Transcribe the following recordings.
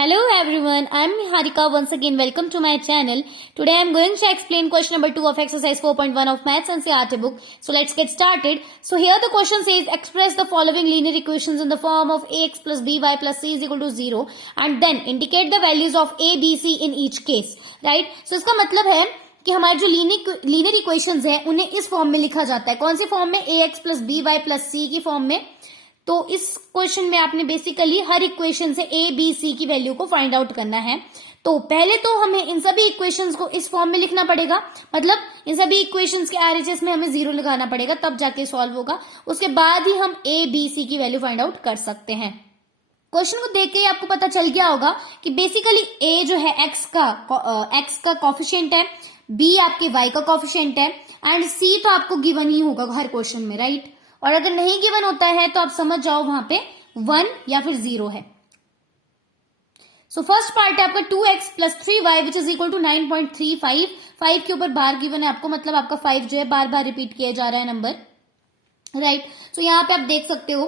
Hello everyone, I am Niharika. Once again welcome to my channel. Today I am going to explain question number 2 of exercise 4.1 of Maths NCERT book. So let's get started. So here the question says express the following linear equations in the form of ax plus by plus c is equal to 0 and then indicate the values of a, b, c in each case. Right? So इसका मतलब है कि हमारे जो linear equations हैं उन्हें इस form में लिखा जाता है. कौन सी फॉर्म में? ax plus by plus c की फॉर्म में. तो इस क्वेश्चन में आपने बेसिकली हर इक्वेशन से ए बी सी की वैल्यू को फाइंड आउट करना है. तो पहले तो हमें इन सभी इक्वेशंस को इस फॉर्म में लिखना पड़ेगा, मतलब इन सभी इक्वेशंस के आरएचएस में हमें 0 लगाना पड़ेगा, तब जाके सॉल्व होगा. उसके बाद ही हम ए बी सी की वैल्यू फाइंड आउट कर सकते हैं. क्वेश्चन को देख के ही आपको पता चल गया होगा कि बेसिकली ए जो है एक्स का कॉफिशिएंट है, बी आपके वाई का कॉफिशिएंट है एंड सी तो आपको गिवन ही होगा हर क्वेश्चन में, राइट. और अगर नहीं गिवन होता है तो आप समझ जाओ वहां पे 1 या फिर 0 है. सो फर्स्ट पार्ट है आपका 2x plus 3y which is equal to 9.35. 5 के ऊपर बार गिवन है आपको, मतलब आपका 5 जो है बार बार रिपीट किया जा रहा है नंबर, राइट. सो यहाँ पे आप देख सकते हो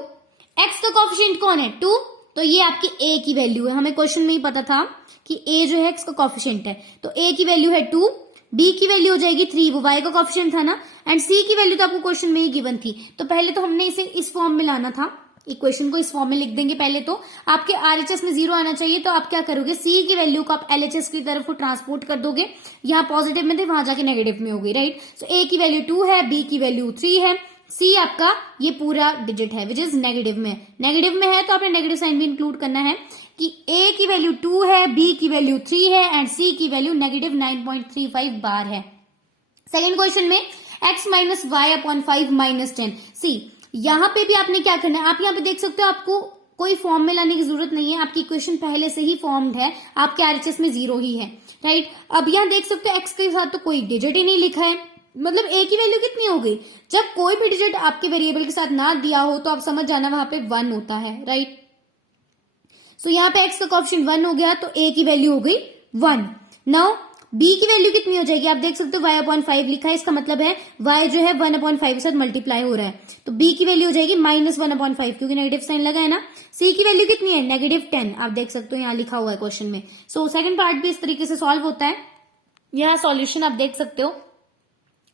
x का कॉफिशिएंट कौन है? 2. तो ये आपकी a की वैल्यू है. हमें क्वेश्चन में ही पता था कि a जो है x का कॉफिशिएंट है, तो a की वैल्यू है 2, b की वैल्यू हो जाएगी 3, वो y का कॉफिशिएंट था ना, एंड c की वैल्यू तो आपको क्वेश्चन में ही गिवन थी. तो पहले तो हमने इसे इस फॉर्म में लाना था, इक्वेशन को इस फॉर्म में लिख देंगे. पहले तो आपके आरएचएस में 0 आना चाहिए, तो आप क्या करोगे, c की वैल्यू को आप एलएचएस की तरफ को ट्रांसपोर्ट कर दोगे. यहाँ पॉजिटिव में थे, वहां जाके नेगेटिव में होगी, राइट. सो a की वैल्यू 2 है, b की वैल्यू 3 है, c आपका ये पूरा डिजिट है विच इज नेगेटिव में. नेगेटिव में है तो आपने नेगेटिव साइन भी इंक्लूड करना है कि a की वैल्यू 2 है, b की वैल्यू 3 है एंड c की वैल्यू नेगेटिव 9.35 बार है. सेकेंड क्वेश्चन में x minus y upon 5 minus 10. C यहाँ पे भी आपने क्या करना है, आप यहाँ पे देख सकते हो आपको कोई फॉर्म में लाने की जरूरत नहीं है, आपकी इक्वेशन पहले से ही फॉर्म्ड है, आपके आरएचएस में 0 ही है, राइट. अब यहाँ देख सकते हो x के साथ तो कोई डिजिट ही नहीं लिखा है, मतलब a की वैल्यू कितनी हो गई. जब कोई भी डिजिट आपके वेरिएबल के साथ ना दिया हो तो आप समझ जाना वहां पे 1 होता है, राइट. सो यहाँ पे x का कॉफिशिएंट 1 हो गया तो a की वैल्यू हो गई 1. नाउ b की वैल्यू कितनी हो जाएगी, आप देख सकते हो y अपॉन 5 लिखा है, इसका मतलब है y जो है 1 अपॉन 5 के साथ मल्टीप्लाई हो रहा है, तो b की वैल्यू हो जाएगी माइनस 1 अपॉन 5 क्योंकि नेगेटिव साइन लगा है ना. c की वैल्यू कितनी है, नेगेटिव 10. आप देख सकते हो यहाँ लिखा हुआ है क्वेश्चन में. सो सेकंड पार्ट भी इस तरीके से सॉल्व होता है. यहाँ सॉल्यूशन आप देख सकते हो,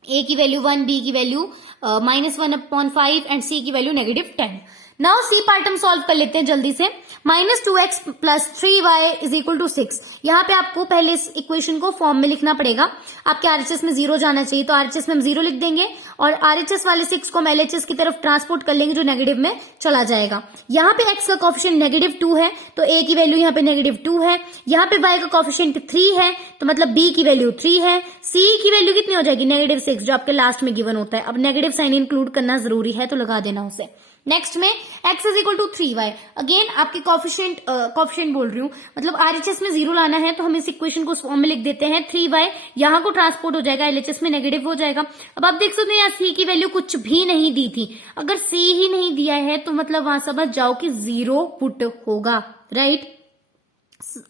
a की वैल्यू 1, b की value minus 1 upon 5 and c की value negative 10. Now C part हम सॉल्व कर लेते हैं जल्दी से. Minus 2x plus 3y is equal to 6. यहाँ पे आपको पहले इस इक्वेशन को फॉर्म में लिखना पड़ेगा. आपके आरएचएस में 0 जाना चाहिए, तो आरएचएस में हम 0 लिख देंगे और आरएचएस वाले 6 को हम एलएचएस की तरफ ट्रांसपोर्ट कर लेंगे जो नेगेटिव में चला जाएगा. यहाँ पे x का कॉफिशिएंट नेगेटिव 2 है तो a की वैल्यू यहाँ पे नेगेटिव 2 है. यहाँ पे y का कॉफिशिएंट 3 है तो मतलब b की वैल्यू 3 है. c की वैल्यू कितनी हो जाएगी, नेगेटिव 6 जो आपके लास्ट में गिवन होता है. अब नेगेटिव साइन इंक्लूड करना जरूरी है तो लगा देना उसे. नेक्स्ट में x is equal to 3y. Again आपके कॉफिशिएंट बोल रही हूँ, मतलब आरएचएस में 0 लाना है तो हम इस इक्वेशन को फॉर्म में लिख देते हैं 3y. यहाँ को ट्रांसपोर्ट हो जाएगा, एलएचएस में नेगेटिव हो जाएगा. अब आप देख सकते हैं यहाँ c की वैल्यू कुछ भी नहीं दी थी. अगर c ही नहीं दिया है तो मतलब वहां समझ जाओ कि 0 पुट होगा, राइट.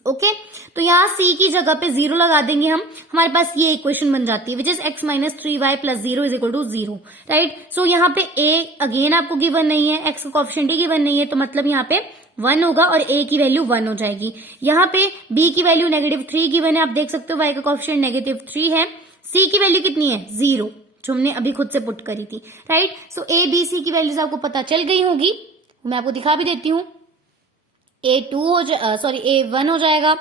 ओके तो यहाँ c की जगह पे 0 लगा देंगे हम, हमारे पास ये इक्वेशन बन जाती है which is x minus 3y plus 0 is equal to 0, right. So यहाँ पे a अगेन आपको गिवन नहीं है, x का कॉफिशिएंट ही गिवन नहीं है, तो मतलब यहाँ पे 1 होगा और a की वैल्यू 1 हो जाएगी. यहाँ पे b की वैल्यू नेगेटिव 3 गिवन है, आप देख सकते हो y का कॉफिशिएंट नेगेटिव 3 है. c की वैल्यू कितनी है, 0, जो हमने अभी खुद से पुट करी थी, right. So a b c की वैल्यूज आपको पता चल गई होगी, मैं आपको दिखा भी देती हूँ. A1 हो जाएगा,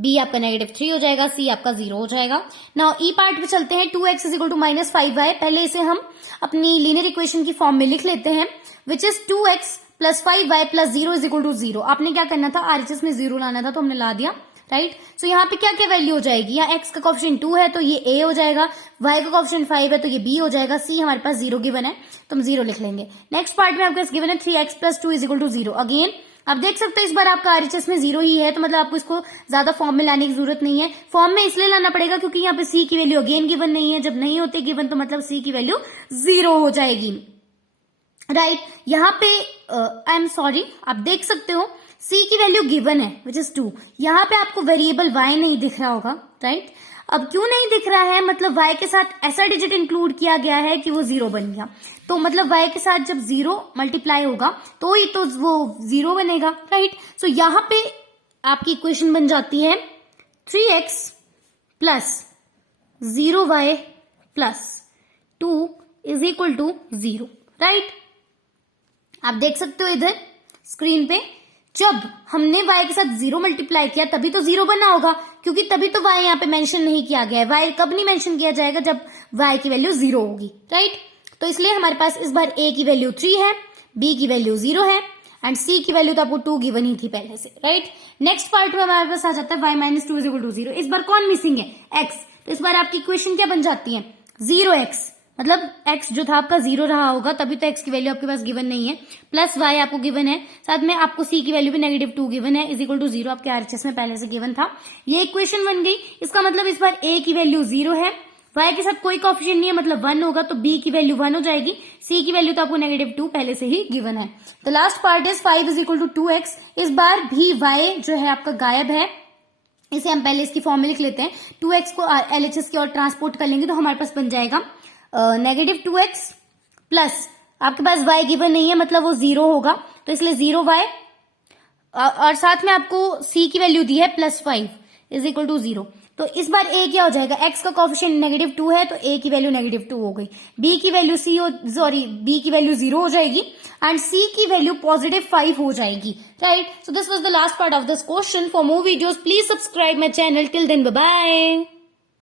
B आपका नेगेटिव 3 हो जाएगा, C आपका 0 हो जाएगा. नाउ ई पार्ट पे चलते हैं. 2x is equal to minus 5y. पहले इसे हम अपनी लीनियर इक्वेशन की फॉर्म में लिख लेते हैं which is 2x plus 5y plus 0 is equal to 0. आपने क्या करना था, आरएचएस में 0 लाना था तो हमने ला दिया, राइट. सो यहाँ पे क्या क्या वैल्यू हो जाएगी, यहाँ x का कॉफिशिएंट 2 है तो ये a हो जाएगा, y का कॉफिशिएंट 5 है तो ये b हो जाएगा, c हमारे पास 0 गिवन है तो हम 0 लिख लेंगे. नेक्स्ट पार्ट में आपको गिवन है 3x plus 2 is equal to 0. Again आप देख सकते हो इस बार आपका आरएचएस में 0 ही है तो मतलब आपको इसको ज्यादा फॉर्म में लाने की जरूरत नहीं है. फॉर्म में इसलिए लाना पड़ेगा क्योंकि यहाँ पे c की वैल्यू अगेन गिवन नहीं है. जब नहीं होती गिवन तो मतलब c की वैल्यू 0 हो जाएगी, राइट. यहाँ पे आई एम सॉरी, आप देख सकते हो c की वैल्यू गिवन है विच इज 2. यहाँ पे आपको वेरिएबल y नहीं दिख रहा होगा, राइट. अब क्यों नहीं दिख रहा है, मतलब y के साथ ऐसा डिजिट इंक्लूड किया गया है कि वो 0 बन गया. तो मतलब y के साथ जब 0 मल्टीप्लाई होगा तो ही तो वो 0 बनेगा, राइट. सो यहाँ पे आपकी इक्वेशन बन जाती है 3x plus 0y plus 2 is equal to 0, right. आप देख सकते हो इधर स्क्रीन पे, जब हमने y के साथ 0 मल्टीप्लाई किया तभी तो 0 बना होगा, क्योंकि तभी तो y यहाँ पे मेंशन नहीं किया गया है। y कब नहीं मेंशन किया जाएगा, जब y की वैल्यू 0 होगी, राइट। तो इसलिए हमारे पास इस बार a की वैल्यू 3 है, b की वैल्यू 0 है एंड c की वैल्यू तो आपको 2 गिवन ही थी पहले से, राइट। नेक्स्ट पार्ट में हमारे पास आ जाता है y minus 2 is equal to 0। इस बार कौन मिसिंग है, x। तो इस बार आपकी इक्वेशन क्या बन जाती है, 0x, मतलब x जो था आपका 0 रहा होगा, तभी तो x की वैल्यू आपके पास गिवन नहीं है, प्लस y आपको गिवन है, साथ में आपको c की वैल्यू भी -2 गिवन है, इज इक्वल टू 0 आपके RHS में पहले से गिवन था। ये इक्वेशन बन गई। इसका मतलब इस बार a की वैल्यू 0 है, y के साथ कोई कोएफिशिएंट नहीं है, मतलब 1 होगा, तो b की वैल्यू 1 हो जाएगी, c की वैल्यू तो आपको -2 पहले से ही गिवन है। The last part is 5 is equal to 2x। इस बार भी y जो है आपका गायब है, इसे हम पहले इसकी फॉर्म में लिख लेते हैं। 2x को LHS की ओर ट्रांसपोर्ट कर लेंगे तो हमारे पास बन जाएगा -2x प्लस आपके पास y गिवन नहीं है, मतलब वो 0 होगा, तो इसलिए 0y और साथ में आपको c की वैल्यू दी है +5 इज इक्वल टू 0। तो इस बार a क्या हो जाएगा, x का कोएफिशिएंट -2 है तो a की वैल्यू -2 हो गई, b की वैल्यू b की वैल्यू 0 हो जाएगी एंड c की वैल्यू +5 हो जाएगी, right. So this was the last part of this question. For more videos please subscribe my channel. Till then bye bye.